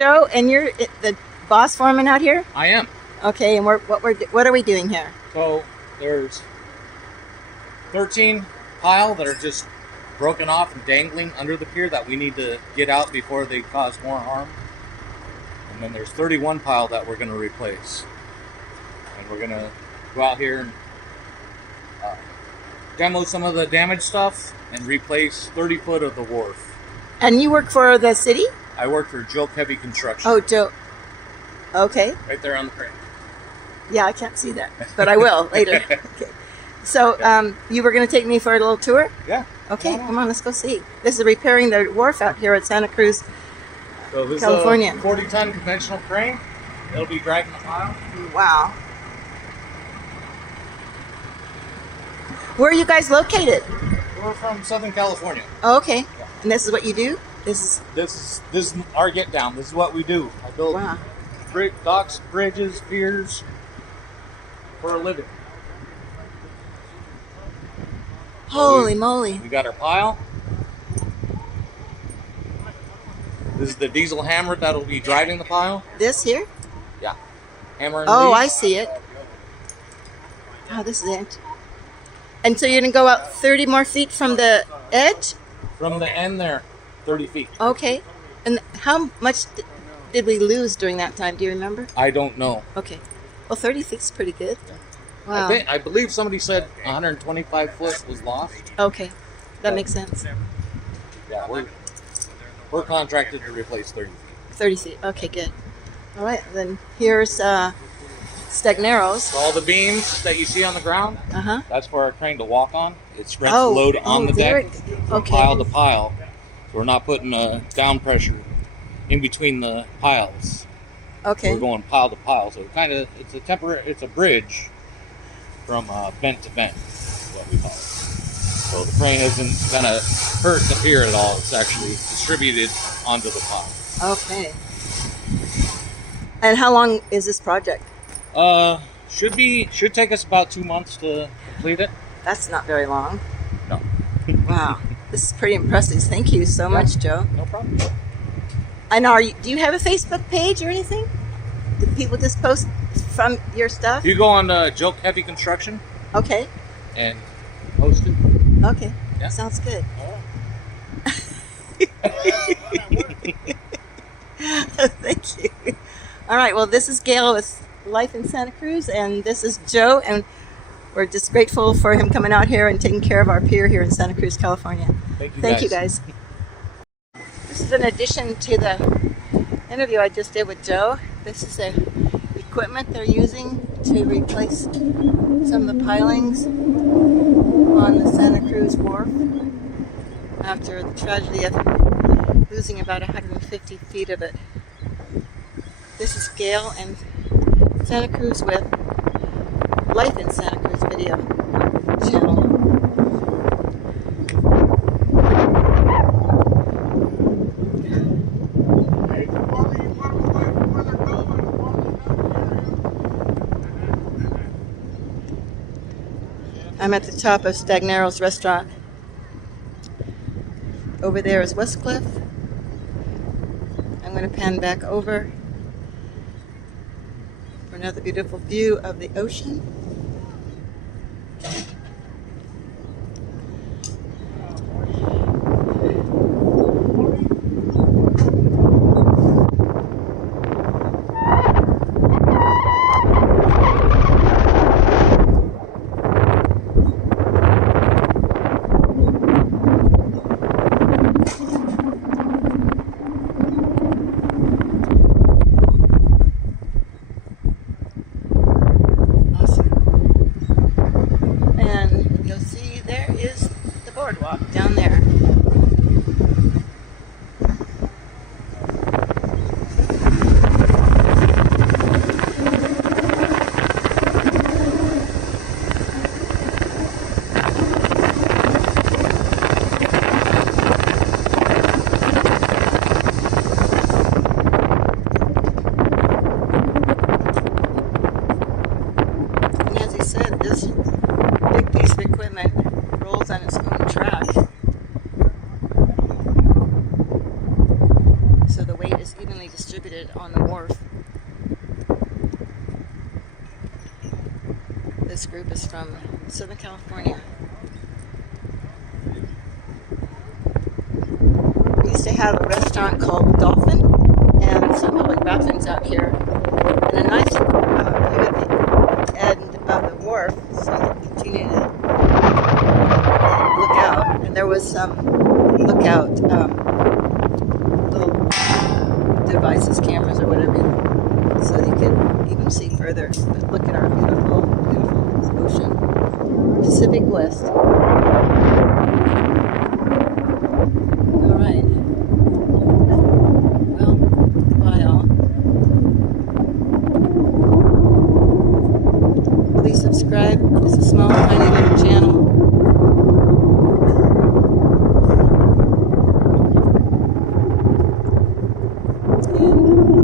Joe, and you're the boss foreman out here? I am. Okay, and what are we doing here? So there's 13 pile that are just broken off and dangling under the pier that we need to get out before they cause more harm. And then there's 31 pile that we're going to replace. And we're going to go out here and demo some of the damaged stuff and replace 30 foot of the wharf. And you work for the city? I work for JILk Heavy Construction. Oh, Joe. Okay. Right there on the crane. Yeah, I can't see that, but I will later. Okay. So you were going to take me for a little tour? Yeah. Okay, come on, let's go see. This is repairing the wharf out here at Santa Cruz, So this California. is a 40-ton conventional crane. It'll be dragging the pile. Wow. Where are you guys located? We're from Southern California. Oh, okay. Yeah. And this is what you do? This is our get down. This is what we do. I build wow. docks, bridges, piers for a living. Holy moly. We got our pile. This is the diesel hammer that'll be driving the pile. This here? Yeah. Hammer and Oh, lead. I see it. Oh, this is it. And so you're going to go out 30 more feet from the edge? From the end there, 30 feet. Okay. And how much did we lose during that time? Do you remember? I don't know. Okay. Well, 30 feet's pretty good. Wow. I believe somebody said 125 foot was lost. Okay. That makes sense. Yeah, we're contracted to replace 30 feet. 30 feet. Okay, good. All right. Then here's Stagneros. All the beams that you see on the ground, Uh-huh. that's for our crane to walk on. It spreads Oh, the load on the there deck it- from okay. pile to pile. So we're not putting down pressure in between the piles. Okay. We're going pile to pile. So it's a bridge from vent to vent, is what we call it. So the crane isn't going to hurt the pier at all. It's actually distributed onto the pile. Okay. And how long is this project? Should take us about 2 months to complete it. That's not very long. No. Wow. This is pretty impressive. Thank you so much, Joe. No problem. And do you have a Facebook page or anything? Do people just post from your stuff? You go on JILk Heavy Construction Okay. and post it. Okay. Yeah. Sounds good. Thank you. All right. Well, this is Gail with Life in Santa Cruz, and this is Joe, and we're just grateful for him coming out here and taking care of our pier here in Santa Cruz, California. Thank you guys. This is an addition to the interview I just did with Joe. This is the equipment they're using to replace some of the pilings on the Santa Cruz Wharf after the tragedy of losing about 150 feet of it. This is Gail and Santa Cruz with Life in Santa Cruz video channel. I'm at the top of Stagnero's restaurant. Over there is Westcliff. I'm going to pan back over for another beautiful view of the ocean. distributed on the wharf. This group is from Southern California. We used to have a restaurant called Dolphin and some public bathrooms out here, and a nice view at the end of the wharf, so you can continue to look out. And there was some lookout little devices, cameras or whatever, so you could even see further. But look at our beautiful, beautiful ocean, Pacific West. All right. Well, bye all. Please subscribe. It's a small, tiny little channel. And